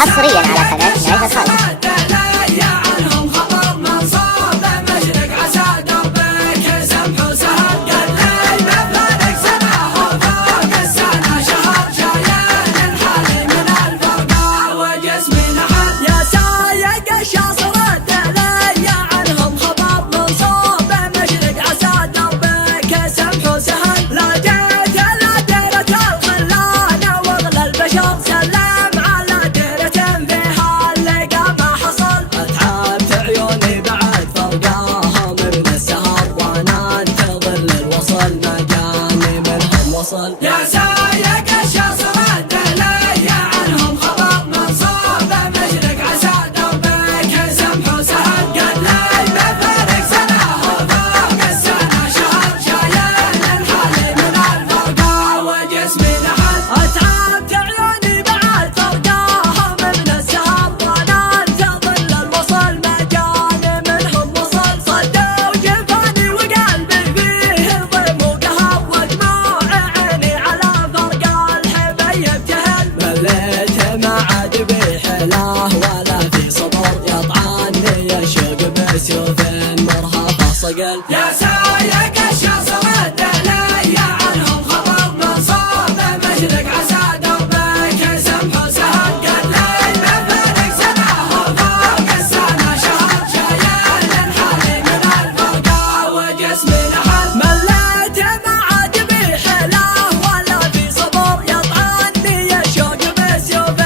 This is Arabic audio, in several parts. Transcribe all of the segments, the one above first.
حصريا على قناة نايف الخالد. يا سايق الشاصر الدليل عنهم خبر منصوب مشرق عسى دربك سمح وسهل قد لي بفارق سنة وفوق السنة شهر شايل الحالي من الفرقة وجسمي نحل اتعبت عيوني بعد فرقاهم من السهر وانا انتظر الوصل مجاني منهم وصل صدوا جفاني وقلبي فيه ضيم وقهر ودموع ولا في صبر يطعني الشوق بسيوف مرهفة صقل يا سايق الشاصر الدليل عنهم خبر منصوب مشرق عسى دربك سمح وسهل قد لي بفارق سنة وفوق السنة شهر شايل الحالي من الفرقة وجسمي نحل مليت ما عاد بي حيله ولا في صبر يطعني الشوق بسيوف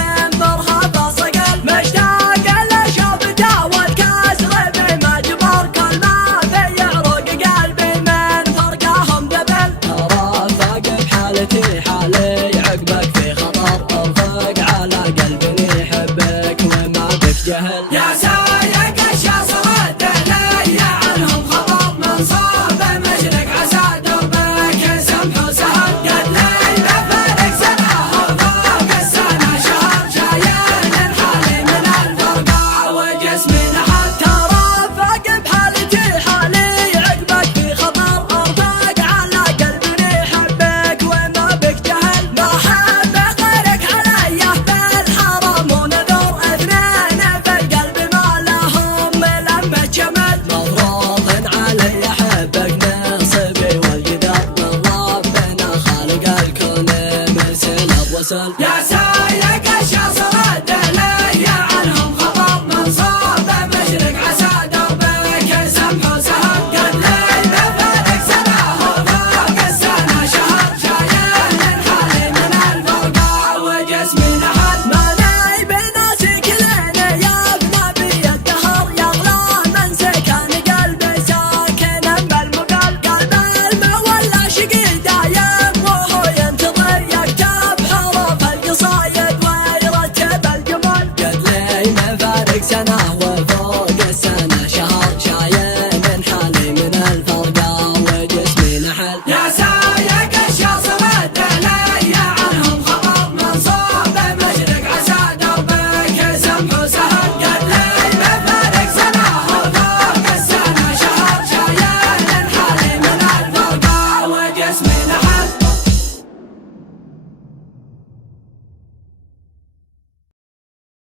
حالي عقبك في خطر ارفق على قلبي يحبك وما بك جهل يا سايق الشاصر الدليل عنهم خبر منصوب مشرق عسى دربك سمح وسهل قد لي بفارق سنة وفوق السنة شهر شايل الحالي من الفرقة وجسمي نحل ترافق بحالتي حالي عقبك في خطر ارفق على قلبي يحبك وما بك جهل ما حب غيرك علي بالحرم ونذر اثنين في القلب ما لهم لمة جمل مفروض علي احبك نصيبي والقدر من ربنا خالق الكون مرسل الرسل